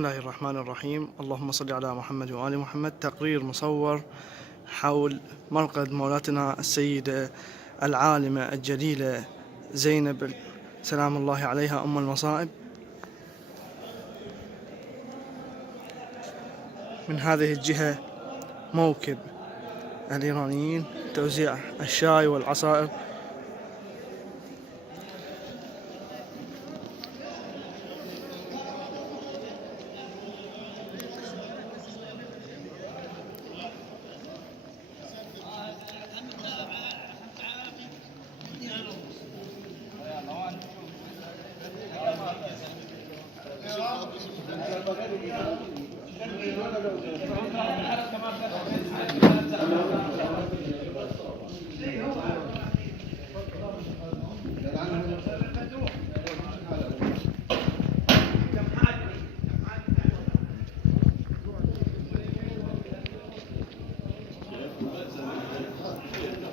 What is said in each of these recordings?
بسم الله الرحمن الرحيم. اللهم صل على محمد وآل محمد. تقرير مصور حول مرقد مولاتنا السيدة العالمة الجليلة زينب سلام الله عليها أم المصائب. من هذه الجهة موكب الإيرانيين توزيع الشاي والعصائر.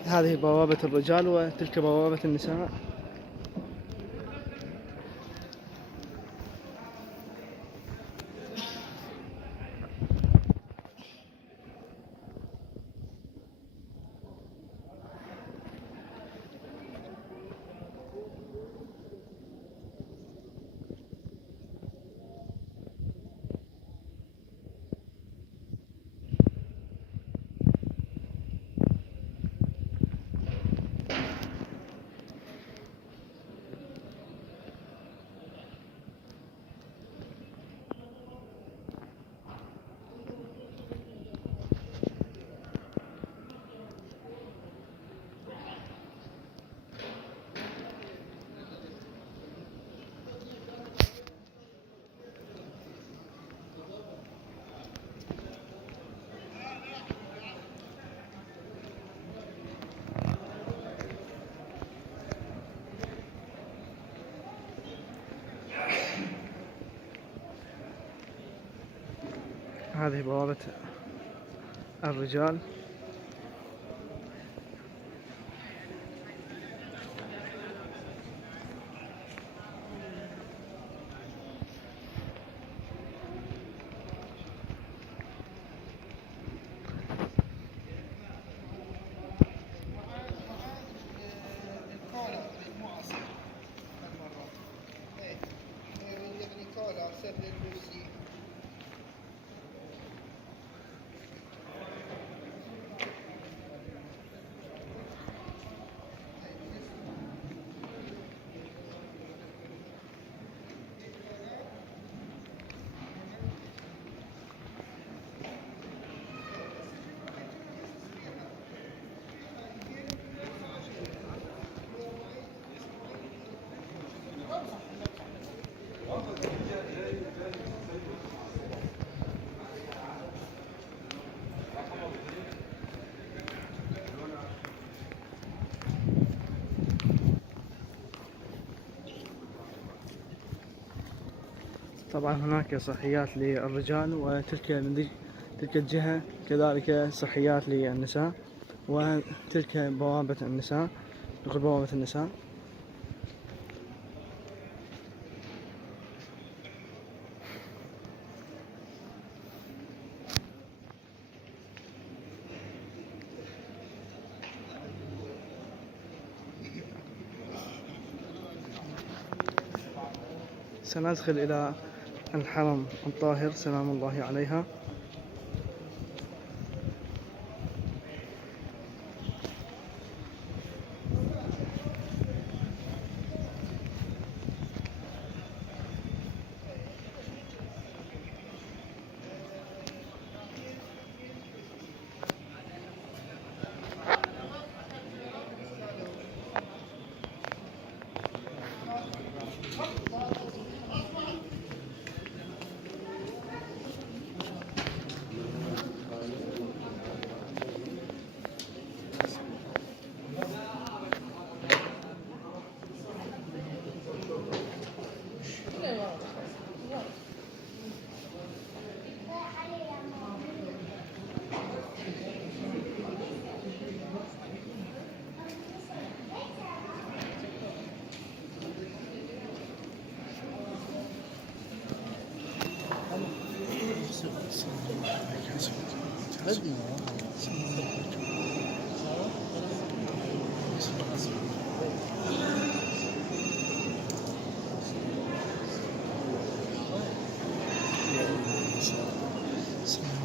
هذه بوابة الرجال وتلك بوابة النساء. هذه بوابة الرجال. طبعا هناك صحيات للرجال، وتلك الجهة كذلك صحيات للنساء، وتلك بوابة النساء. نقول بوابة النساء. سندخل إلى الحرم الطاهر سلام الله عليها. بسم الله